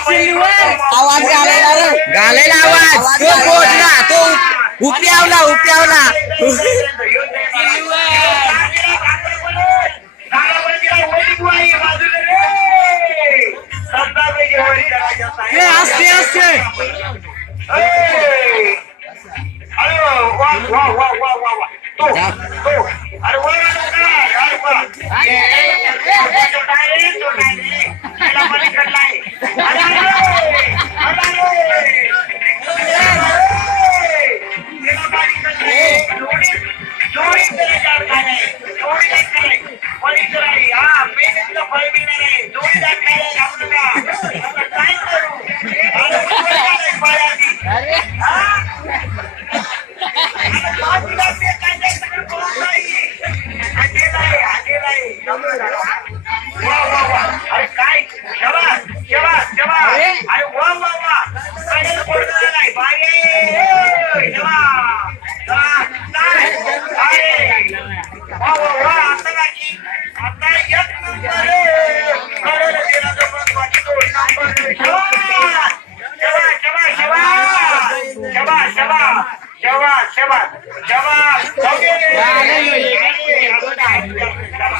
आवाज घालायला रे, घालायला आवाज तो पोहोचला तो उपयावला उपयावला असते असते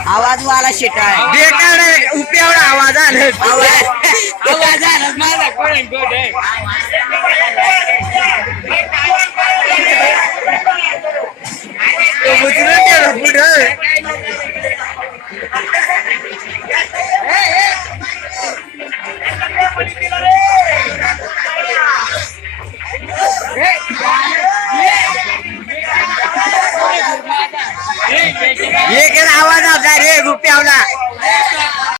आवाज वाला शिटा आहे बेकार उपयावला आवाज आला आवाज आला माझा कोण पुढे